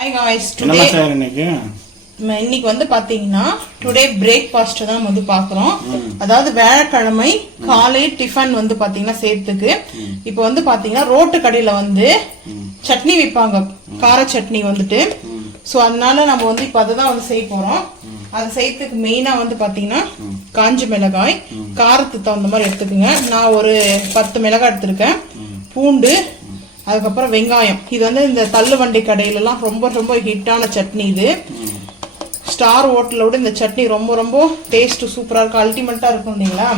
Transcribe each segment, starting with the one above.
Hi guys, today இன்னைக்கு வந்து பாத்தீங்கன்னா டுடே பிரேக்ஃபாஸ்ட் தான் வந்து பாக்குறோம். அதாவது வியாழக்கிழமை காலை டிஃபன் வந்து பாத்தீங்கன்னா சேர்த்துக்கு இப்போ வந்து பாத்தீங்கன்னா ரோட்டு கடையில வந்து சட்னி விற்பாங்க, கார சட்னி வந்துட்டு. ஸோ அதனால நம்ம வந்து இப்போ அதை தான் வந்து செய்ய போறோம். அதை செய்யறதுக்கு மெயினா வந்து பாத்தீங்கன்னா காஞ்ச மிளகாய், காரத்துக்கு தகுந்த மாதிரி எடுத்துக்கோங்க. நான் ஒரு 10 மிளகாய் எடுத்திருக்கேன், பூண்டு, அதுக்கப்புறம் வெங்காயம். இது வந்து இந்த தள்ளுவண்டி கடையிலலாம் ரொம்ப ரொம்ப ஹிட்டான சட்னி. இது ஸ்டார் ஹோட்டலோட இந்த சட்னி ரொம்ப ரொம்ப டேஸ்ட் சூப்பரா இருக்கும், அல்டிமேட்டா இருக்கும் இல்லைங்களா,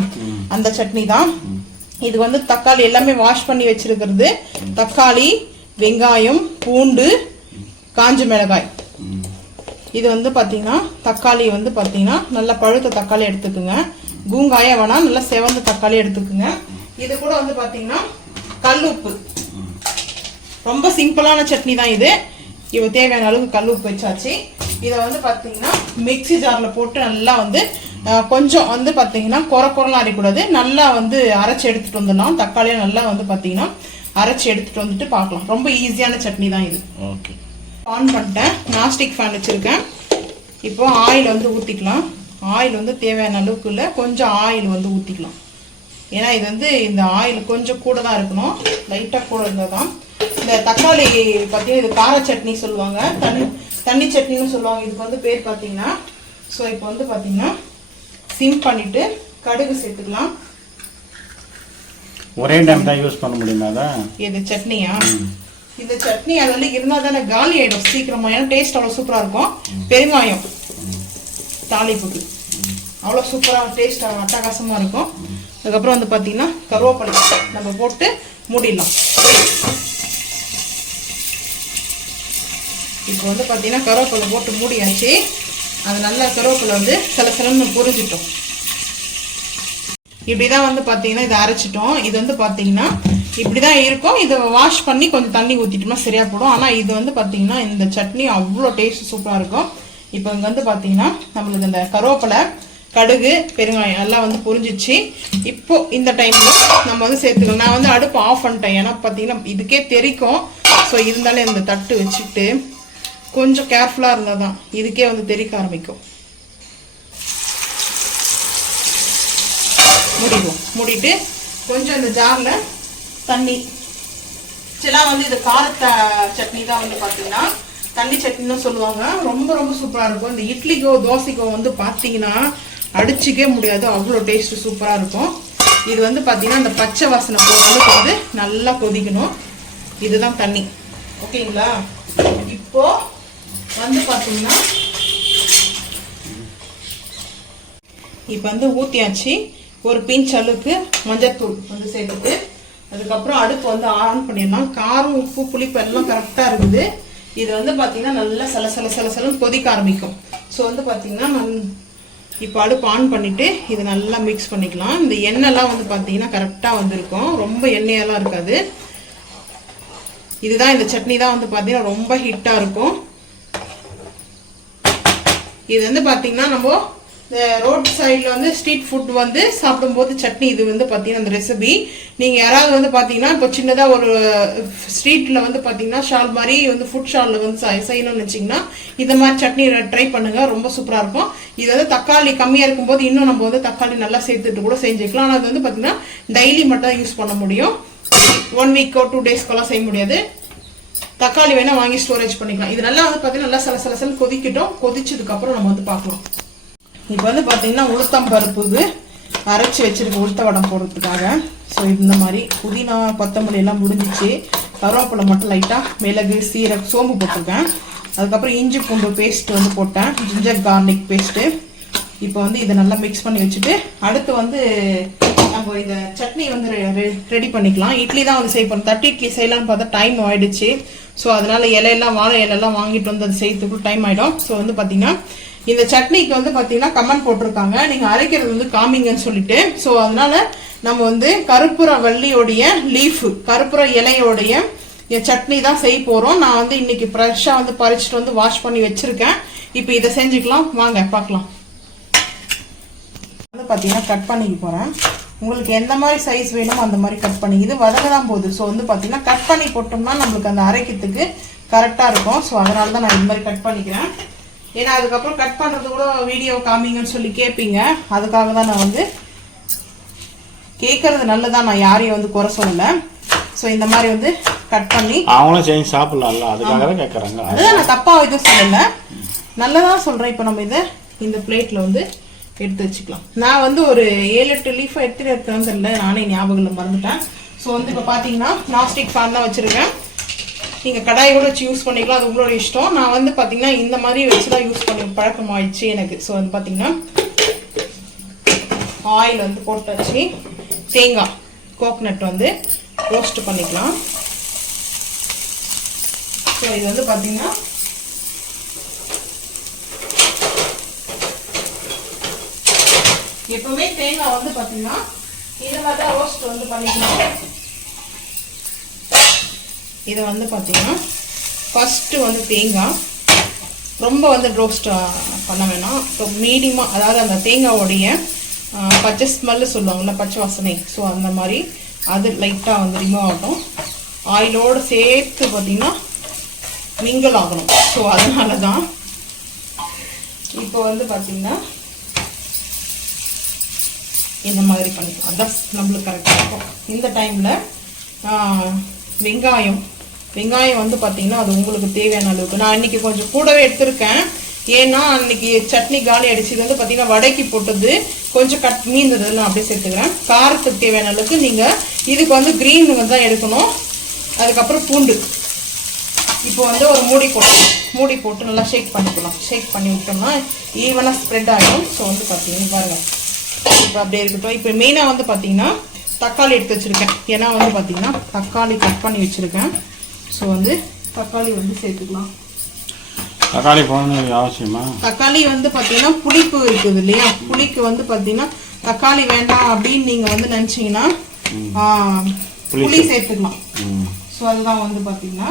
அந்த சட்னி தான் இது. வந்து தக்காளி எல்லாமே வாஷ் பண்ணி வச்சிருக்கிறது, தக்காளி, வெங்காயம், பூண்டு, காஞ்ச மிளகாய். இது வந்து பாத்தீங்கன்னா தக்காளி வந்து பாத்தீங்கன்னா நல்லா பழுத்த தக்காளி எடுத்துக்குங்க, கூங்காய வேணா, நல்லா செவந்த தக்காளி எடுத்துக்குங்க. இது கூட வந்து பாத்தீங்கன்னா கல் உப்பு. ரொம்ப சிம்பிளான சட்னி தான் இது. இவ தேவையான அளவுக்கு கல் உப்பு வச்சாச்சு. இதை வந்து பாத்தீங்கன்னா மிக்சி ஜார்ல போட்டு நல்லா வந்து கொஞ்சம் வந்து பாத்தீங்கன்னா குறலாம் அரைக்கூடாது, நல்லா வந்து அரைச்சி எடுத்துட்டு வந்துடலாம். தக்காளியை நல்லா வந்து பாத்தீங்கன்னா அரைச்சி எடுத்துட்டு வந்துட்டு பார்க்கலாம். ரொம்ப ஈஸியான சட்னி தான் இது. ஓகே, ஆன் பண்ணிட்டேன், நான்ஸ்டிக் ஃபேன் வச்சிருக்கேன். இப்போ ஆயில் வந்து ஊற்றிக்கலாம். ஆயில் வந்து தேவையான அளவுக்கு இல்லை, கொஞ்சம் ஆயில் வந்து ஊற்றிக்கலாம். ஏன்னா இது வந்து இந்த ஆயில் கொஞ்சம் கூட தான் இருக்கணும், லைட்டாக கூட இருந்தால் தான். இந்த தக்காளி பார்த்தீங்கன்னா இது கார சட்னி சொல்லுவாங்க, தண்ணி சட்னின்னு சொல்லுவாங்க. இதுக்கு வந்து பேர் பார்த்தீங்கன்னா. ஸோ இப்போ வந்து பார்த்தீங்கன்னா சிம் பண்ணிட்டு கடுகு சேர்த்துக்கலாம். ஒரே டைம் தான் யூஸ் பண்ண முடியுமா இது சட்னியா? இந்த சட்னி அதில் இருந்தால் தானே காலி ஆகிடும் சீக்கிரமா, ஏன்னா டேஸ்ட் அவ்வளோ சூப்பராக இருக்கும். பெருங்காயம் தாளிப்புக்கு அவ்வளோ சூப்பராக டேஸ்ட் அட்டகாசமாக இருக்கும். அதுக்கப்புறம் வந்து பார்த்தீங்கன்னா கருவேப்பிலை நம்ம போட்டு மூடிடலாம். இப்போ வந்து பார்த்தீங்கன்னா கருவேப்பிலை போட்டு மூடியாச்சு. அது நல்லா கருவேப்பிலை வந்து சிலன்னு புரிஞ்சிட்டோம். இப்படிதான் வந்து பார்த்தீங்கன்னா இதை அரைச்சிட்டோம். இது வந்து பார்த்தீங்கன்னா இப்படிதான் இருக்கும். இதை வாஷ் பண்ணி கொஞ்சம் தண்ணி ஊற்றிட்டோம்னா சரியா போடும். ஆனால் இது வந்து பார்த்தீங்கன்னா இந்த சட்னி அவ்வளோ டேஸ்ட் சூப்பராக இருக்கும். இப்போ இங்கே வந்து பார்த்தீங்கன்னா நம்மளுக்கு இந்த கருவேப்பிலை, கடுகு, பெருங்காயம் எல்லாம் வந்து புரிஞ்சிச்சு. இப்போ இந்த டைம்ல நம்ம வந்து சேர்த்துக்கலாம். நான் வந்து அடுப்பு ஆஃப் பண்ணிட்டேன், ஏன்னா பார்த்தீங்கன்னா இதுக்கே தெரிக்கும். ஸோ இருந்தாலும் இந்த தட்டு வச்சுக்கிட்டு கொஞ்சம் கேர்ஃபுல்லாக இருந்தால் தான் இதுக்கே வந்து தெறிக்க ஆரம்பிக்கும். மூடிட்டு கொஞ்சம் இந்த ஜாரில் தண்ணி இதெல்லாம் வந்து இது காரத்த சட்னி தான் வந்து பார்த்தீங்கன்னா தண்ணி சட்னின்னு சொல்லுவாங்க. ரொம்ப ரொம்ப சூப்பராக இருக்கும். இந்த இட்லிக்கோ தோசைக்கோ வந்து பார்த்தீங்கன்னா அடிச்சிக்கவே முடியாது, அவ்வளோ டேஸ்ட் சூப்பராக இருக்கும். இது வந்து பார்த்தீங்கன்னா இந்த பச்சை வாசனை போகிறதுக்கு வந்து நல்லா கொதிக்கணும். இதுதான் தண்ணி, ஓகேங்களா? இப்போ வந்து பார்த்தீங்கன்னா இப்போ வந்து ஊற்றியாச்சு. ஒரு பிஞ்ச் அளவுக்கு மஞ்சத்தூள் வந்து சேர்த்துட்டு அதுக்கப்புறம் அடுப்பு வந்து ஆன் பண்ணிடலாம். காரம், உப்பு, புளிப்பு எல்லாம் கரெக்டாக இருக்குது. இது வந்து பார்த்தீங்கன்னா நல்லா சலசலன்னு கொதிக்க ஆரம்பிக்கும். ஸோ வந்து பார்த்தீங்கன்னா இப்போ அடுப்பு ஆன் பண்ணிட்டு இது நல்லா மிக்ஸ் பண்ணிக்கலாம். இந்த எண்ணெய்லாம் வந்து பார்த்தீங்கன்னா கரெக்டாக வந்துருக்கும், ரொம்ப எண்ணெயெல்லாம் இருக்காது. இதுதான் இந்த சட்னி தான் வந்து பார்த்தீங்கன்னா ரொம்ப ஹிட்டாக இருக்கும். இது வந்து பார்த்தீங்கன்னா நம்ம இந்த ரோட் சைடில் வந்து ஸ்ட்ரீட் ஃபுட் வந்து சாப்பிடும்போது சட்னி இது வந்து பார்த்தீங்கன்னா இந்த ரெசிபி நீங்கள் யாராவது வந்து பார்த்தீங்கன்னா இப்போ சின்னதாக ஒரு ஸ்ட்ரீட்டில் வந்து பார்த்தீங்கன்னா ஷால் மாதிரி வந்து ஃபுட் ஷாலில் வந்து செய்யணும்னு வச்சிங்கன்னா இந்த மாதிரி சட்னி ட்ரை பண்ணுங்கள், ரொம்ப சூப்பராக இருக்கும். இது வந்து தக்காளி கம்மியாக இருக்கும்போது இன்னும் நம்ம வந்து தக்காளி நல்லா சேர்த்துட்டு கூட செஞ்சுக்கலாம். ஆனால் அது வந்து பார்த்தீங்கன்னா டெய்லி மட்டும் யூஸ் பண்ண முடியும், 1 வீக்கோ 2 டேஸ்க்கெல்லாம் செய்ய முடியாது. தக்காளி வேணா வாங்கி ஸ்டோரேஜ் பண்ணிக்கலாம். இது நல்லா வந்து பார்த்தீங்கன்னா நல்லா சலசலன்னு கொதிக்கட்டும். கொதிச்சதுக்கப்புறம் நம்ம வந்து பார்க்கலாம். இப்போ வந்து பார்த்தீங்கன்னா உளுத்தம்பருப்புக்கு அரைச்சி வச்சிருக்க உளுத்த வடம் போடுறதுக்காக. ஸோ இந்த மாதிரி புதினா, கொத்தமல்லி எல்லாம் முடிஞ்சிச்சு. கருவேப்பிலை மட்டும் லைட்டாக, மிளகு, சீரகம், சோம்பு போட்டிருக்கேன். அதுக்கப்புறம் இஞ்சி பூண்டு பேஸ்ட் வந்து போட்டேன், ஜிஞ்சர் கார்லிக் பேஸ்ட்டு. இப்போ வந்து இதை நல்லா மிக்ஸ் பண்ணி வச்சுட்டு அடுத்து வந்து நம்ம இந்த சட்னி வந்து ரெடி பண்ணிக்கலாம். இட்லி தான் வந்து செய்யணும், தட்டு இட்லி செய்யலாம்னு பார்த்தா டைம் ஆயிடுச்சு. ஸோ அதனால இலையெல்லாம் வாழை இலையெல்லாம் வாங்கிட்டு வந்து அது செய்யறதுக்குள்ள டைம் ஆகிடும். ஸோ வந்து பார்த்தீங்கன்னா இந்த சட்னிக்கு வந்து பார்த்தீங்கன்னா கமெண்ட் போட்டிருக்காங்க, நீங்கள் அரைக்கிறது வந்து காமிங்கன்னு சொல்லிட்டு. ஸோ அதனால நம்ம வந்து கருப்புற வள்ளியோடைய லீஃப், கருப்புற இலையோடைய சட்னி தான் செய்ய போகிறோம். நான் வந்து இன்னைக்கு ஃப்ரெஷ்ஷாக வந்து பறிச்சுட்டு வந்து வாஷ் பண்ணி வச்சிருக்கேன். இப்போ இதை செஞ்சுக்கலாம், வாங்க பார்க்கலாம். வந்து பார்த்தீங்கன்னா கட் பண்ணிக்க போகிறேன். உங்களுக்கு எந்த மாதிரி சைஸ் வேணுமோ அந்த மாதிரி கட் பண்ணி, இது வதங்க தான் போகுது. ஸோ வந்து பார்த்தீங்கன்னா கட் பண்ணி போட்டோம்னா நம்மளுக்கு அந்த அரைக்கிறதுக்கு கரெக்டாக இருக்கும். ஸோ அதனால தான் நான் இந்த மாதிரி கட் பண்ணிக்கிறேன். ஏன்னா அதுக்கப்புறம் கட் பண்ணுறது கூட வீடியோ காமிங்கன்னு சொல்லி கேட்பீங்க. அதுக்காக தான் நான் வந்து கேட்கறது நல்லதான், நான் யாரையும் வந்து குறை சொல்லலை. ஸோ இந்த மாதிரி வந்து கட் பண்ணி அவங்களும் செஞ்சு சாப்பிடலாம்ல, அதுக்காக தான் கேட்குறாங்க. அதுதான் நான் தப்பாக எதுவும் சொல்லலை, நல்லதான் சொல்கிறேன். இப்போ நம்ம இதை இந்த பிளேட்டில் வந்து எடுத்து வச்சுக்கலாம். நான் வந்து ஒரு 7-8 லீஃபாக எடுத்துன்னு தெரியல, நானே ஞாபகம் மறந்துட்டேன். ஸோ வந்து இப்போ பார்த்தீங்கன்னா நான்ஸ்டிக் பேன் தான் வச்சுருக்கேன். நீங்கள் கடாயை கூட வச்சு யூஸ் பண்ணிக்கலாம், அது உங்களோட இஷ்டம். நான் வந்து பார்த்தீங்கன்னா இந்த மாதிரி வச்சு தான் யூஸ் பண்ணி பழக்கமாகிடுச்சு எனக்கு. ஸோ வந்து பார்த்தீங்கன்னா ஆயில் வந்து போட்டு வச்சு தேங்காய் கோகனட் வந்து ரோஸ்ட் பண்ணிக்கலாம். ஸோ இது வந்து பார்த்தீங்கன்னா எப்பவுமே தேங்காய் வந்து பார்த்தீங்கன்னா இந்த மாதிரி தான் ரோஸ்ட் வந்து பண்ணிக்கணும். இதை வந்து பார்த்தீங்கன்னா ஃபஸ்ட்டு வந்து தேங்காய் ரொம்ப வந்து ரோஸ்ட் பண்ண வேணாம், மீடியமாக, அதாவது அந்த தேங்காயோடைய பச்சை ஸ்மெல்லு சொல்லுவாங்கள்ல, பச்சை வாசனை. ஸோ அந்த மாதிரி அது லைட்டாக வந்து ரிமூவ் ஆகட்டும். ஆயிலோடு சேர்த்து பார்த்தீங்கன்னா மிங்கிள் ஆகணும். ஸோ அதனால தான் இப்போ வந்து பார்த்தீங்கன்னா இந்த மாதிரி பண்ணிக்கலாம், அதான் நம்மளுக்கு கரெக்டாக இருக்கும். இந்த டைமில் வெங்காயம் வந்து பார்த்தீங்கன்னா அது உங்களுக்கு தேவையான அளவுக்கு நான் இன்றைக்கி கொஞ்சம் கூடவே எடுத்திருக்கேன். ஏன்னா அன்றைக்கி சட்னி காலி அடிச்சு இது வந்து பார்த்தீங்கன்னா வடைக்கு போட்டது கொஞ்சம் மீந்ததுன்னு அப்படியே சேர்த்துக்கிறேன். காரத்துக்கு தேவையான அளவுக்கு நீங்கள் இதுக்கு வந்து க்ரீன் வந்து தான் எடுக்கணும். அதுக்கப்புறம் பூண்டு இப்போ வந்து ஒரு மூடி போட்டு நல்லா ஷேக் பண்ணிக்கலாம். ஷேக் பண்ணி விட்டோம்னா ஈவனாக ஸ்ப்ரெட் ஆகிடும். ஸோ வந்து பார்த்தீங்கன்னா பாருங்கள், இப்போ அப்படியே இருக்கட்டும். இப்போ மெயினாக வந்து பார்த்தீங்கன்னா தக்காளி எடுத்து வச்சுருக்கேன். ஏன்னா வந்து பார்த்தீங்கன்னா தக்காளி கட் பண்ணி வச்சுருக்கேன். ஸோ வந்து தக்காளி வந்து சேர்த்துக்கலாம். தக்காளி போடணும் அவசியமா? தக்காளி வந்து பார்த்தீங்கன்னா புளிப்பு இருக்குது இல்லையா, புளிக்கு வந்து பார்த்தீங்கன்னா தக்காளி வேண்டாம் அப்படின்னு நீங்கள் வந்து நினச்சிங்கன்னா புளி சேர்த்துக்கலாம். ஸோ அதுதான் வந்து பார்த்தீங்கன்னா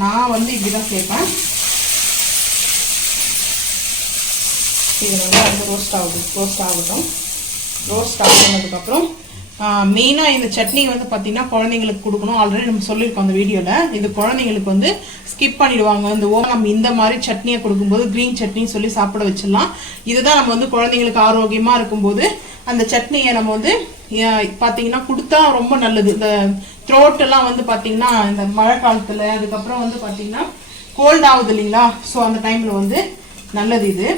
நான் வந்து இப்படி தான் சேர்ப்பேன். இது நல்லா வந்து ரோஸ்ட் ஆகட்டும். ரோஸ்ட் ஆகினதுக்கப்புறம் மெயினாக இந்த சட்னி வந்து பார்த்தீங்கன்னா குழந்தைங்களுக்கு கொடுக்கணும். ஆல்ரெடி நம்ம சொல்லியிருக்கோம் அந்த வீடியோவில். இது குழந்தைங்களுக்கு வந்து ஸ்கிப் பண்ணிடுவாங்க. இந்த நம்ம இந்த மாதிரி சட்னியை கொடுக்கும்போது க்ரீன் சட்னின்னு சொல்லி சாப்பிட வச்சிடலாம். இதுதான் நம்ம வந்து குழந்தைங்களுக்கு ஆரோக்கியமாக இருக்கும்போது அந்த சட்னியை நம்ம வந்து பார்த்தீங்கன்னா கொடுத்தா ரொம்ப நல்லது. இந்த த்ரோட் எல்லாம் வந்து பார்த்தீங்கன்னா இந்த மழை காலத்தில் அதுக்கப்புறம் வந்து பார்த்தீங்கன்னா கோல்ட் ஆகுது இல்லைங்களா, ஸோ அந்த டைமில் வந்து நல்லது இது.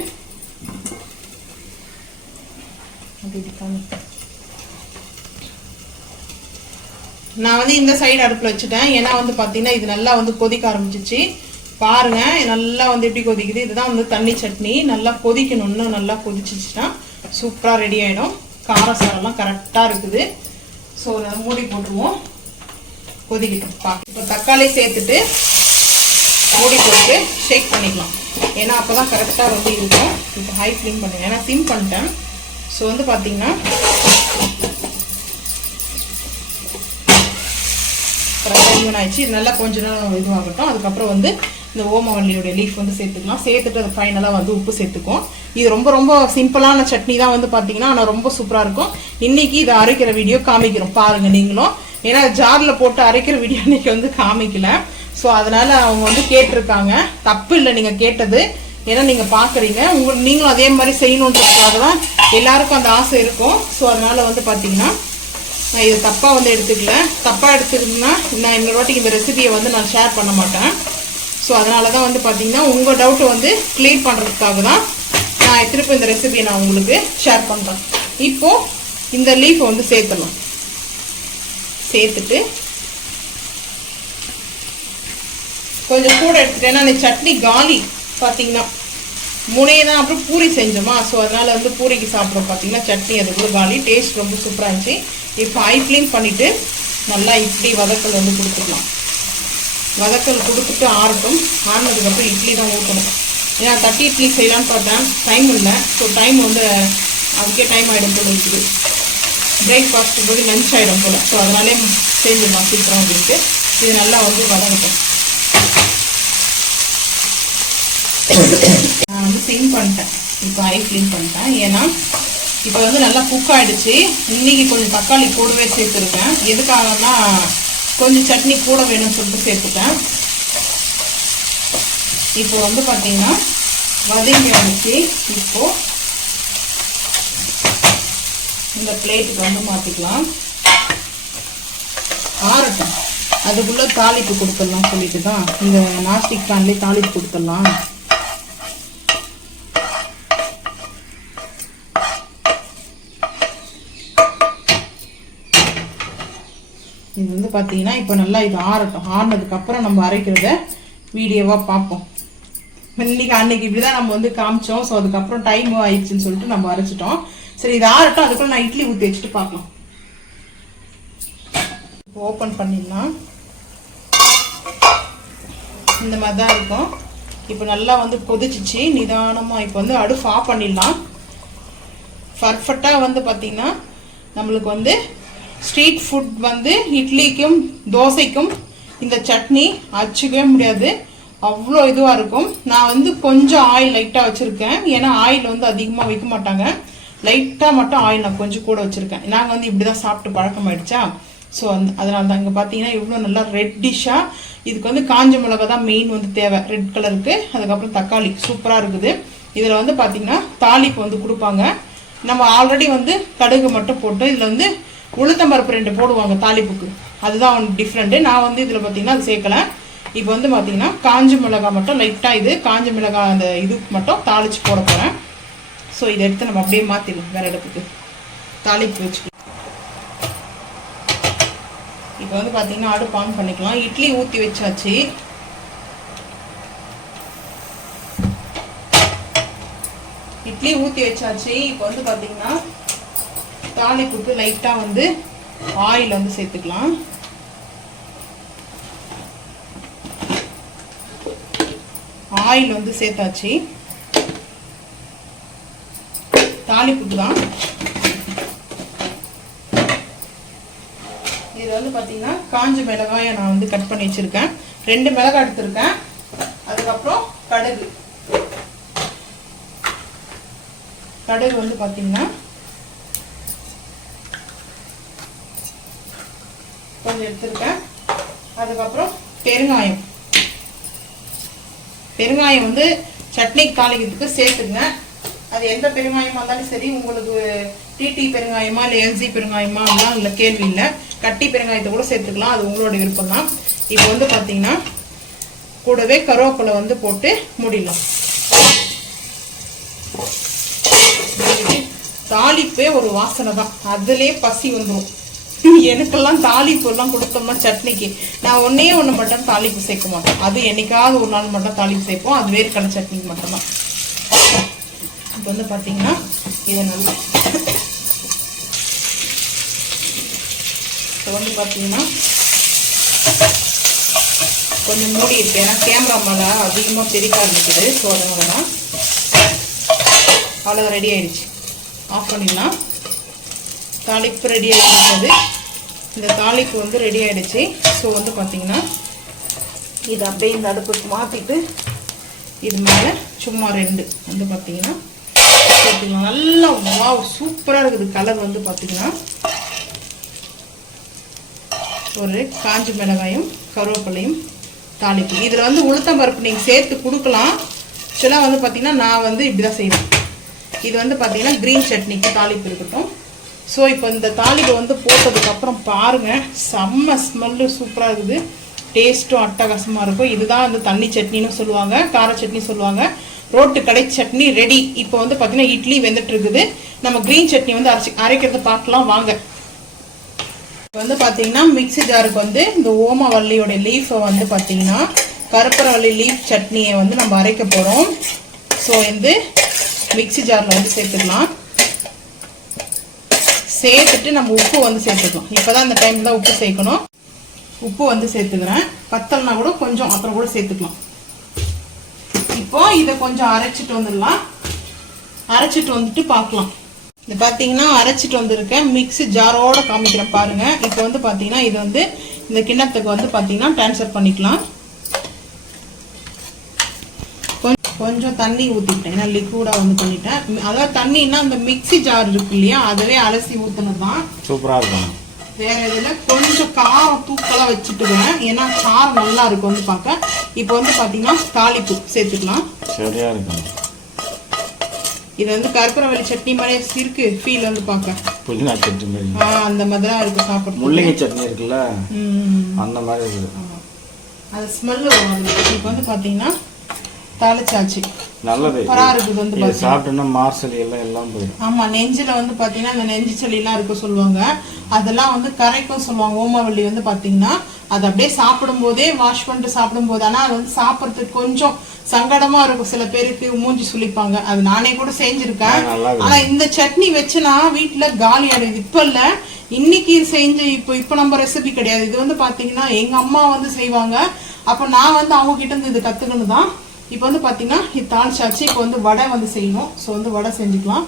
நான் வந்து இந்த சைடு அடுப்பில் வச்சுட்டேன். ஏன்னா வந்து பார்த்தீங்கன்னா இது நல்லா வந்து கொதிக்க ஆரம்பிச்சிச்சு. பாருங்க நல்லா வந்து எப்படி கொதிக்குது. இதுதான் வந்து தண்ணி சட்னி. நல்லா கொதிக்கணும்னு நல்லா கொதிச்சிச்சுன்னா சூப்பராக ரெடி ஆகிடும். காரசாரெல்லாம் கரெக்டாக இருக்குது. ஸோ அதை மூடி போட்டுருவோம், கொதிக்கட்டும். இப்போ தக்காளி சேர்த்துட்டு மூடி போட்டு ஷேக் பண்ணிக்கலாம். ஏன்னா அப்போ தான் கரெக்டாக வந்து இருக்கும். இப்போ ஹை ஃப்ளேம் பண்ணுங்க, ஏன்னா சிம் பண்ணிட்டேன். ஸோ வந்து பார்த்தீங்கன்னா கரெக்டாக ஆயிடுச்சு. இது நல்லா கொஞ்ச நேரம் இதுவாகட்டும். அதுக்கப்புறம் வந்து இந்த ஓமவல்லியோடைய லீஃப் வந்து சேர்த்துக்கலாம். சேர்த்துட்டு அது ஃபைனலாக வந்து உப்பு சேர்த்துக்கும். இது ரொம்ப ரொம்ப சிம்பிளான சட்னி தான் வந்து பார்த்தீங்கன்னா, ஆனால் ரொம்ப சூப்பராக இருக்கும். இன்றைக்கி இதை அரைக்கிற வீடியோ காமிக்கிறோம் பாருங்கள் நீங்களும். ஏன்னா ஜாரில் போட்டு அரைக்கிற வீடியோ இன்றைக்கி வந்து காமிக்கல. ஸோ அதனால் அவங்க வந்து கேட்டிருக்காங்க. தப்பு இல்லை நீங்கள் கேட்டது, ஏன்னா நீங்கள் பார்க்குறீங்க. நீங்களும் அதே மாதிரி செய்யணுன்றதுக்காக தான் எல்லாருக்கும் அந்த ஆசை இருக்கும். ஸோ அதனால் வந்து பார்த்தீங்கன்னா நான் இது தப்பாக வந்து எடுத்துக்கல. தப்பாக எடுத்துக்கிட்டேன்னா நான் இன்னொரு வாட்டிக்கு இந்த ரெசிபியை வந்து நான் ஷேர் பண்ண மாட்டேன். ஸோ அதனால தான் வந்து பார்த்தீங்கன்னா உங்கள் டவுட்டை வந்து கிளியர் பண்ணுறதுக்காக தான் நான் திருப்பி இந்த ரெசிபியை நான் உங்களுக்கு ஷேர் பண்ணுறேன். இப்போது இந்த லீஃபை வந்து சேர்த்துடலாம். சேர்த்துட்டு கொஞ்சம் கூட எடுத்துட்டேன்னா அந்த சட்னி காலி. பார்த்தீங்கன்னா முனையே தான் அப்புறம் பூரி செஞ்சோமா, ஸோ அதனால் வந்து பூரிக்கு சாப்பிட்றோம். பார்த்தீங்கன்னா சட்னி அதுக்குள்ளே காலி. டேஸ்ட் ரொம்ப சூப்பராக இருந்துச்சு. இப்போ ஹை ஃப்ளேம் பண்ணிவிட்டு நல்லா இட்லி வதக்கல் வந்து கொடுத்துக்கலாம். வதக்கல் கொடுத்துட்டு ஆறட்டும். ஆறினதுக்கப்புறம் இட்லி தான் ஊற்றணும். ஏன்னா தட்டி இட்லி செய்யலான்னு பார்த்தேன், டைம் இல்லை. ஸோ டைம் வந்து அதுக்கே டைம் ஆகிடும் போல இருக்குது. பிரேக்ஃபாஸ்ட்டு போது லஞ்ச் ஆகிடும் போல். ஸோ அதனாலே செஞ்சிடலாம் சீக்கிரம் அப்படின்ட்டு இது நல்லா வந்து வதங்கட்டும். நான் வந்து சிம் பண்ணிட்டேன். இப்போ ஹை ஃப்ளேம் பண்ணிட்டேன். ஏன்னா இப்போ வந்து நல்லா குக் ஆகிடுச்சு. இன்றைக்கி கொஞ்சம் தக்காளி கூடவே சேர்த்துருக்கேன். எதுக்காகனா கொஞ்சம் சட்னி கூட வேணும்னு சொல்லிட்டு சேர்த்துட்டேன். இப்போ வந்து பார்த்தீங்கன்னா வதங்கி வந்துச்சு. இப்போ இந்த பிளேட்டுக்கு வந்து மாற்றிக்கலாம். ஆறட்டும், அதுக்குள்ளே தாளிப்பு கொடுத்துடலாம் சொல்லிட்டு தான் இந்த நாஸ்டிக் பேன்லேயே தாளிப்பு கொடுத்துடலாம். இது வந்து பார்த்தீங்கன்னா இப்போ நல்லா இது ஆறட்டும். ஆறினதுக்கப்புறம் நம்ம அரைக்கிறத வீடியோவாக பார்ப்போம். அன்னைக்கு இப்படி தான் நம்ம வந்து காமிச்சோம். ஸோ அதுக்கப்புறம் டைம் ஆயிடுச்சுன்னு சொல்லிட்டு நம்ம அரைச்சிட்டோம். சரி, இது ஆறட்டும். அதுக்குள்ள நான் இட்லி ஊற்றி வச்சுட்டு பார்க்கலாம். இப்போ ஓப்பன் பண்ணிடலாம். இந்த மாதிரி தான் இருக்கும். இப்போ நல்லா வந்து கொதிச்சிச்சு நிதானமாக. இப்போ வந்து அடுப்பு ஆஃப் பண்ணிடலாம். பர்ஃபெக்டாக வந்து பார்த்தீங்கன்னா நம்மளுக்கு வந்து ஸ்ட்ரீட் ஃபுட் வந்து இட்லிக்கும் தோசைக்கும் இந்த சட்னி அடிச்சுக்கவே முடியாது, அவ்வளோ இதுவாக இருக்கும். நான் வந்து கொஞ்சம் ஆயில் லைட்டாக வச்சுருக்கேன். ஏன்னா ஆயில் வந்து அதிகமாக வைக்க மாட்டாங்க. லைட்டாக மட்டும் ஆயில் நான் கொஞ்சம் கூட வச்சுருக்கேன். நாங்கள் வந்து இப்படி தான் சாப்பிட்டு பழக்கமாயிடுச்சா. ஸோ அதனால தான் இங்கே பார்த்தீங்கன்னா இவ்வளோ நல்லா ரெட்டிஷாக. இதுக்கு வந்து காஞ்ச மிளகா தான் மெயின் வந்து தேவை, ரெட் கலருக்கு. அதுக்கப்புறம் தக்காளி சூப்பராக இருக்குது. இதில் வந்து பார்த்தீங்கன்னா தாளிப்பு வந்து கொடுப்பாங்க. நம்ம ஆல்ரெடி வந்து கடுகு மட்டும் போட்டு இதில் வந்து உளுத்தம்பருப்பு 2 போடுவாங்க தாளிப்புக்கு. அதுதான் ஒன்று டிஃப்ரெண்ட்டு. நான் வந்து இதில் பார்த்தீங்கன்னா அது சேர்க்கலை. இப்போ வந்து பார்த்தீங்கன்னா காஞ்ச மிளகாய் மட்டும் லைட்டாக இது காஞ்ச மிளகாய் அந்த இதுக்கு மட்டும் தாளித்து போட போகிறேன். ஸோ இதை எடுத்து நம்ம அப்படியே மாற்றிடலாம் வேறு இடத்துக்கு தாளிப்பு வச்சுக்கலாம். இப்போ வந்து பார்த்தீங்கன்னா அடுப்பு ஆன் பண்ணிக்கலாம். இட்லி ஊற்றி வச்சாச்சு. இட்லி ஊற்றி வச்சாச்சு. இப்போ வந்து பார்த்தீங்கன்னா தாளிப்புக்கு லைட்டாக வந்து ஆயில் வந்து சேர்த்துக்கலாம். ஆயில் வந்து சேர்த்தாச்சு. தாளிப்புக்கு தான். இது வந்து பார்த்தீங்கன்னா காஞ்ச மிளகாயை நான் வந்து கட் பண்ணி வச்சுருக்கேன். 2 மிளகாய் எடுத்துருக்கேன். அதுக்கப்புறம் கடுகு. கடுகு வந்து பார்த்தீங்கன்னா கொஞ்சம் எடுத்துருக்கேன். அதுக்கப்புறம் பெருங்காயம். பெருங்காயம் வந்து சட்னிக்கு தாளிக்கிறதுக்கு சேர்த்துங்க. அது எந்த பெருங்காயமாக இருந்தாலும் சரி, உங்களுக்கு டிடி பெருங்காயமா இல்லை எல்ஜி பெருங்காயமா எல்லாம் இல்லை கேள்வி இல்லை. கட்டி பெருங்காயத்தை கூட சேர்த்துக்கலாம், அது உங்களோட விருப்பம் தான். இப்போ வந்து பார்த்தீங்கன்னா கூடவே கருவேப்பிலை வந்து போட்டு மூடிடலாம். தாளிப்பே ஒரு வாசனை தான், அதுலேயே பசி வந்துடும். எனக்கெல்லாம் தாளிப்பு எல்லாம் கொடுத்தோம்னா சட்னிக்கு நான் ஒன்னே ஒன்று மட்டும் தாளிப்பு சேர்க்க மாட்டேன். அது என்னைக்காவது ஒரு நாள் மட்டும் தாளிப்பு சேர்ப்போம். அது வேர்க்கடலை சட்னிக்கு மட்டும்தான். இப்போ வந்து பார்த்தீங்கன்னா இதை நல்லா இப்போ வந்து பார்த்தீங்கன்னா கொஞ்சம் மூடி இருக்கு. ஏன்னா கேமரா மேலே அதிகமாக தெரிய ஆரம்பிக்குது. ஸோ அதனால தான். அவ்வளோதான், ரெடி ஆயிடுச்சு. ஆஃப் பண்ணிடலாம். தாளிப்பு ரெடி ஆகிடுச்சது. இந்த தாளிப்பு வந்து ரெடி ஆகிடுச்சு. ஸோ வந்து பார்த்தீங்கன்னா இது அப்படியே இந்த அடுப்புக்கு மாற்றிட்டு இது மேலே சும்மா 2 வந்து பார்த்தீங்கன்னா சேர்த்துக்கலாம். நல்லா வாவ் சூப்பராக இருக்குது. கலர் வந்து பார்த்தீங்கன்னா ஒரு காஞ்ச மிளகாயும் கருவேப்பிலையும் தாளிப்பு. இதில் வந்து உளுத்தம்பருப்பு நீங்கள் சேர்த்து கொடுக்கலாம். ஆக்சுவலாக வந்து பார்த்தீங்கன்னா நான் வந்து இப்படி தான் செய்வேன். இது வந்து பார்த்தீங்கன்னா க்ரீன் சட்னிக்கு தாளிப்பு இருக்கட்டும். ஸோ இப்போ இந்த தாளிப்பு வந்து போட்டதுக்கப்புறம் பாருங்கள், செம்ம ஸ்மெல்லு சூப்பராக இருக்குது. டேஸ்ட்டும் அட்டகாசமாக இருக்கும். இதுதான் வந்து தண்ணி சட்னின்னு சொல்லுவாங்க, கார சட்னி சொல்லுவாங்க. ரோட்டு கடை சட்னி ரெடி. இப்போ வந்து பார்த்தீங்கன்னா இட்லி வெந்துட்டு இருக்குது. நம்ம க்ரீன் சட்னி வந்து அரைக்கிறத பார்க்கலாம் வாங்க. இப்போ வந்து பார்த்தீங்கன்னா மிக்ஸி ஜாருக்கு வந்து இந்த ஓமவல்லியோட லீஃபை வந்து பார்த்தீங்கன்னா கருப்பரவள்ளி லீஃப் சட்னியை வந்து நம்ம அரைக்க போகிறோம். ஸோ வந்து மிக்ஸி ஜாரில் வந்து சேர்த்துக்கலாம். சேர்த்துட்டு நம்ம உப்பு வந்து சேர்த்துக்கலாம். இப்போ தான் இந்த டைம் தான் உப்பு சேர்க்கணும். உப்பு வந்து சேர்த்துக்கிறேன். பத்தல்னா கூட கொஞ்சம் அப்புறம் கூட சேர்த்துக்கலாம். இப்போ இதை கொஞ்சம் அரைச்சிட்டு வந்துடலாம். அரைச்சிட்டு வந்துட்டு பார்க்கலாம். இது பார்த்தீங்கன்னா அரைச்சிட்டு வந்திருக்கேன். மிக்ஸி ஜாரோட காமிக்கிறேன் பாருங்கள். இப்போ வந்து பார்த்தீங்கன்னா இது வந்து இந்த கிண்ணத்துக்கு வந்து பார்த்தீங்கன்னா ட்ரான்ஸ்ஃபர் பண்ணிக்கலாம். கொஞ்சம் தண்ணி ஊற்றிட்டேன். ஏன்னா லிக்விடாக வந்து பண்ணிட்டேன். அதாவது தண்ணின்னா அந்த மிக்ஸி ஜார் இருக்கு இல்லையா, அதவே அலசி ஊற்றினது தான். சூப்பராக இருக்கும். வேற இதில் கொஞ்சம் காரம் தூக்கலாக வச்சுட்டுக்கிறேன். ஏன்னா காரம் நல்லா இருக்கும் வந்து பார்க்க. இப்போ வந்து பார்த்தீங்கன்னா தாளிப்பு சேர்த்துக்கலாம். சரியா இருக்கும். இது வந்து கற்பூரவள்ளி சட்னி மாதிரியே இருக்கு ஃபீல் வந்து பார்க்க. புதினா சட்னி மாதிரி. அந்த மாதிரி தான் இருக்கு சாப்பிட்றது. முள்ளங்கி சட்னி இருக்குல்ல அந்த மாதிரி இருக்குது. அது ஸ்மெல் வரும். இப்போ வந்து பார்த்தீங்கன்னா தாளிச்சாச்சு. நல்லது. இருக்குது வந்து சாப்பிட்டோம்னா மார்சலி எல்லாம் போயிடும். ஆமா, நெஞ்சில வந்து பாத்தீங்கன்னா அந்த நெஞ்சு சளி எல்லாம் இருக்க சொல்லுவாங்க. அதெல்லாம் வந்து கரைக்கும் சொல்லுவாங்க. ஓமவல்லி வந்து பாத்தீங்கன்னா அது அப்படியே சாப்பிடும் போதே வாஷ் பண்ணிட்டு சாப்பிடும் போது, ஆனா அது வந்து சாப்பிட்றதுக்கு கொஞ்சம் சங்கடமா இருக்கும். சில பேருக்கு மூஞ்சி சுளிப்பாங்க. அது நானே கூட செஞ்சிருக்கேன். ஆனா இந்த சட்னி வச்சு நான் வீட்டுல காலி ஆயிடுது. இப்ப இல்ல, இன்னைக்கு செஞ்சு இப்ப நம்ம ரெசிபி கிடையாது. இது வந்து பாத்தீங்கன்னா எங்க அம்மா வந்து செய்வாங்க. அப்ப நான் வந்து அவங்க கிட்ட இருந்து இது கத்துக்கணும் தான். இப்போ வந்து பார்த்தீங்கன்னா இது தாளிச்சாச்சு. இப்போ வந்து வடை வந்து செய்யணும். ஸோ வந்து வடை செஞ்சுக்கலாம்.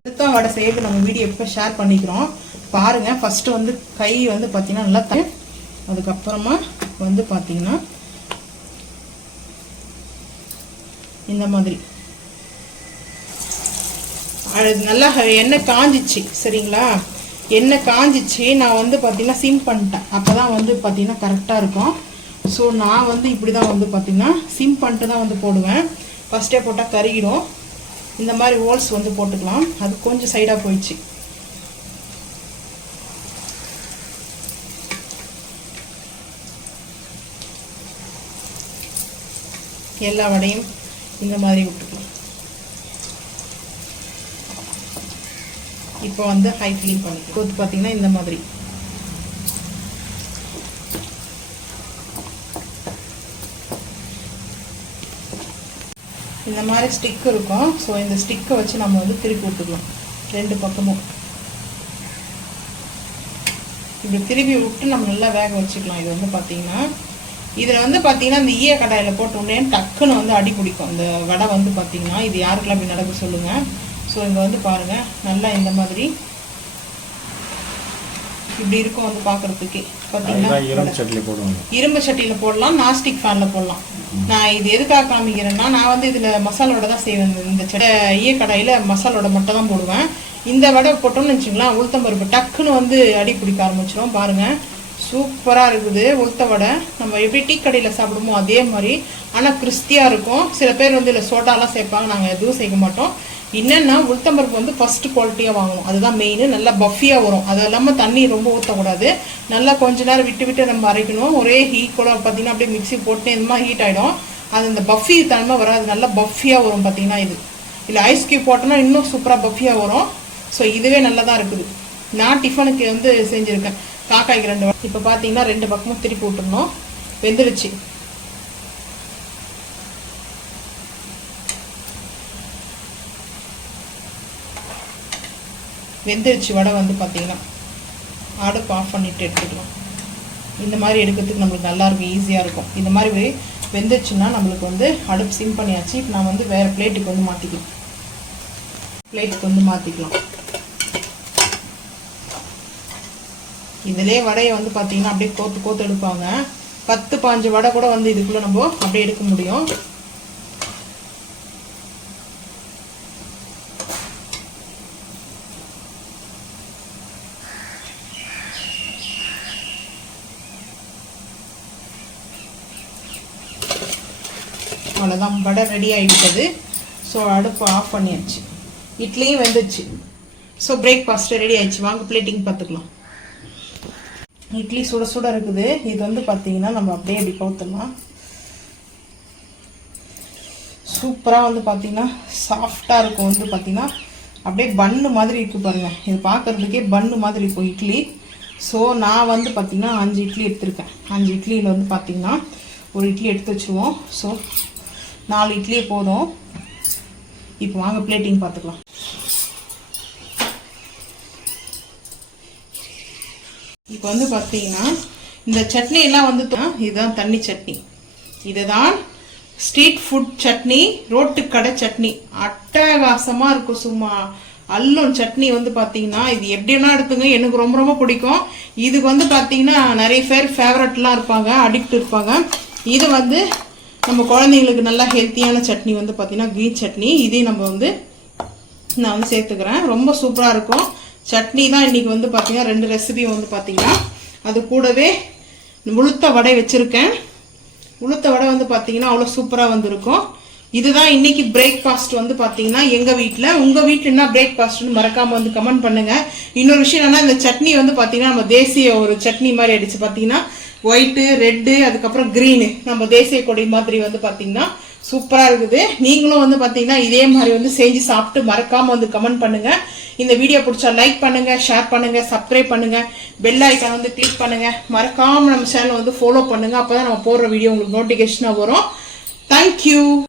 அடுத்த வடை செய்யறது நம்ம வீடியோ எப்போ ஷேர் பண்ணிக்கிறோம் பாருங்க. ஃபர்ஸ்ட் வந்து கை வந்து பார்த்தீங்கன்னா நல்லா அதுக்கப்புறமா வந்து பார்த்தீங்கன்னா இந்த மாதிரி நல்லா எண்ணெய் காஞ்சிச்சு. சரிங்களா, எண்ணெய் காஞ்சிச்சு. நான் வந்து பார்த்தீங்கன்னா சிம் பண்ணிட்டேன். அப்போதான் வந்து பார்த்தீங்கன்னா கரெக்டாக இருக்கும். ஸோ நான் வந்து இப்படி தான் வந்து பார்த்தீங்கன்னா சிம் பண்ணிட்டு தான் வந்து போடுவேன். ஃபஸ்ட்டே போட்டால் கருகிடும். இந்த மாதிரி ஹோல்ஸ் வந்து போட்டுக்கலாம். அது கொஞ்சம் சைடாக போயிடுச்சு. எல்லா வடையும் இந்த மாதிரி விட்டுக்கலாம். இப்போ வந்து ஹை ஃப்ளேம் பண்ணிக்கலாம். பார்த்தீங்கன்னா இந்த மாதிரி இந்த மாதிரி ஸ்டிக் இருக்கும். ஸோ இந்த ஸ்டிக்கை வச்சு நம்ம வந்து திருப்பி விட்டுக்கலாம். ரெண்டு பக்கமும் இப்படி திருப்பி விட்டு நம்ம நல்லா வேக வச்சுக்கலாம். இது வந்து பார்த்தீங்கன்னா இதில் வந்து பார்த்தீங்கன்னா இந்த ஈய கடாயில் போட்ட உடனே டக்குன்னு வந்து அடி பிடிக்கும் இந்த வடை வந்து பார்த்தீங்கன்னா. இது யாருக்கெல்லாம் அப்படி நடக்க சொல்லுங்கள். ஸோ இங்கே வந்து பாருங்கள், நல்லா இந்த மாதிரி இப்படி இருக்கும் வந்து பார்க்குறதுக்கே. பார்த்தீங்கன்னா இரும்பு சட்டியில் போடலாம், நாஸ்டிக் ஃபேனில் போடலாம். நான் இது எதுக்காக காமிக்கிறேன்னா, நான் வந்து இதில் மசாலோட தான் செய்வேன். இந்த ஈய கடாயில் மசாலோட மட்டும் தான் போடுவேன். இந்த வடை போட்டோம்னு வச்சுக்கலாம், உளுத்தம்பருப்பு டக்குன்னு வந்து அடி பிடிக்க ஆரம்பிச்சிடும். பாருங்கள், சூப்பராக இருக்குது உளுத்த வடை. நம்ம எப்படி டீ கடையில் சாப்பிடுமோ அதே மாதிரி, ஆனால் கிறிஸ்பியாக இருக்கும். சில பேர் வந்து இதில் சோடாலாம் சேர்ப்பாங்க, நாங்கள் எதுவும் சேர்க்க மாட்டோம். என்னென்னா உளுத்தம்பருப்பு வந்து ஃபஸ்ட்டு குவாலிட்டியாக வாங்கணும். அதுதான் மெயின். நல்லா பஃபியாக வரும். அது இல்லாமல் தண்ணி ரொம்ப ஊற்றக்கூடாது. நல்லா கொஞ்ச நேரம் விட்டு விட்டு நம்ம அரைக்கணும். ஒரே ஹீட் கூட பார்த்தீங்கன்னா அப்படியே மிக்ஸி போட்டு இந்த மாதிரி ஹீட் ஆகிடும். அது இந்த பஃபி தன்மை வராது, நல்லா பஃபியாக வரும். பார்த்தீங்கன்னா இது இல்லை ஐஸ் கியூப் போட்டோன்னா இன்னும் சூப்பராக பஃபியாக வரும். ஸோ இதுவே நல்லா தான் இருக்குது. நான் டிஃபனுக்கு வந்து செஞ்சுருக்கேன். காக்காய்க்கு 2 வடை. இப்போ பார்த்தீங்கன்னா 2 பக்கமும் திருப்பி விட்டுருணும். வெந்துருச்சு. வடை வந்து பார்த்தீங்கன்னா அடுப்பு ஆஃப் பண்ணிட்டு எடுத்துக்கலாம். இந்த மாதிரி எடுக்கிறதுக்கு நம்மளுக்கு நல்லாயிருக்கும், ஈஸியாக இருக்கும். இந்த மாதிரி வெந்துச்சுன்னா நம்மளுக்கு வந்து அடுப்பு சிம் பண்ணியாச்சு. இப்போ நான் வந்து வேறு பிளேட்டுக்கு வந்து மாற்றிக்கலாம். இதிலே வடையை வந்து பார்த்தீங்கன்னா அப்படியே கோத்து எடுப்பாங்க. 10-15 வடை கூட வந்து இதுக்குள்ளே நம்ம அப்படியே எடுக்க முடியும். அவ்வளோதான், வடை ரெடி ஆகிவிட்டது. ஸோ அடுப்பு ஆஃப் பண்ணியாச்சு. இட்லியும் வெந்துச்சு. ஸோ பிரேக்ஃபாஸ்ட்டு ரெடி ஆயிடுச்சு. வாங்க பிளேட்டிங் பார்த்துக்கலாம். இட்லி சுட சுட இருக்குது. இது வந்து பார்த்தீங்கன்னா நம்ம அப்படியே இப்படி கவுத்தலாம். சூப்பராக வந்து பார்த்தீங்கன்னா சாஃப்டாக இருக்கும். வந்து பார்த்தீங்கன்னா அப்படியே பன்னு மாதிரி இருக்குது பாருங்கள். இது பார்க்குறதுக்கே பன்னு மாதிரி இருக்கும் இட்லி. ஸோ நான் வந்து பார்த்தீங்கன்னா 5 இட்லி எடுத்திருக்கேன். 5 இட்லியில் வந்து பார்த்தீங்கன்னா ஒரு இட்லி எடுத்து வச்சுருவோம். ஸோ 4 இட்லியே போதும். இப்போ வாங்க பிளேட்டிங் பார்த்துக்கலாம். இப்போ வந்து பார்த்தீங்கன்னா இந்த சட்னி எல்லாம் வந்து இதுதான் தண்ணி சட்னி. இதுதான் ஸ்ட்ரீட் ஃபுட் சட்னி, ரோட்டு கடை சட்னி. அட்டகாசமாக இருக்கும். சும்மா அல்லும் சட்னி வந்து பார்த்தீங்கன்னா இது எப்படின்னா எடுத்துங்க, எனக்கு ரொம்ப ரொம்ப பிடிக்கும். இதுக்கு வந்து பார்த்தீங்கன்னா நிறைய பேர் ஃபேவரட்லாம் இருப்பாங்க, அடிக்ட் இருப்பாங்க. இது வந்து நம்ம குழந்தைங்களுக்கு நல்லா ஹெல்த்தியான சட்னி வந்து பார்த்தீங்கன்னா க்ரீன் சட்னி. இதையும் நம்ம வந்து நான் வந்து சேர்த்துக்கிறேன். ரொம்ப சூப்பராக இருக்கும். சட்னி தான் இன்றைக்கி வந்து பார்த்தீங்கன்னா 2 ரெசிபி வந்து பார்த்தீங்கன்னா அது கூடவே உளுத்த வடை வச்சுருக்கேன். உளுத்த வடை வந்து பார்த்தீங்கன்னா அவ்வளோ சூப்பராக வந்திருக்கும். இதுதான் இன்னைக்கு பிரேக்ஃபாஸ்ட் வந்து பார்த்தீங்கன்னா எங்கள் வீட்டில். உங்கள் வீட்டில் என்ன பிரேக்ஃபாஸ்ட்னு மறக்காமல் வந்து கமெண்ட் பண்ணுங்கள். இன்னொரு விஷயம் என்னன்னா, இந்த சட்னி வந்து பார்த்தீங்கன்னா நம்ம தேசிய ஒரு சட்னி மாதிரி ஆயிடுச்சு. பார்த்தீங்கன்னா ஒயிட்டு, ரெட்டு, அதுக்கப்புறம் க்ரீனு, நம்ம தேசிய கொடி மாதிரி வந்து பார்த்தீங்கன்னா சூப்பராக இருக்குது. நீங்களும் வந்து பார்த்தீங்கன்னா இதே மாதிரி வந்து செஞ்சு சாப்பிட்டு மறக்காமல் வந்து கமெண்ட் பண்ணுங்கள். இந்த வீடியோ பிடிச்சா லைக் பண்ணுங்கள், ஷேர் பண்ணுங்கள், சப்ஸ்கிரைப் பண்ணுங்கள், பெல் ஐக்கான் வந்து கிளிக் பண்ணுங்கள். மறக்காமல் நம்ம சேனலை வந்து ஃபாலோ பண்ணுங்கள். அப்போ தான் நம்ம போடுற வீடியோ உங்களுக்கு நோட்டிஃபிகேஷனாக வரும். தேங்க்யூ.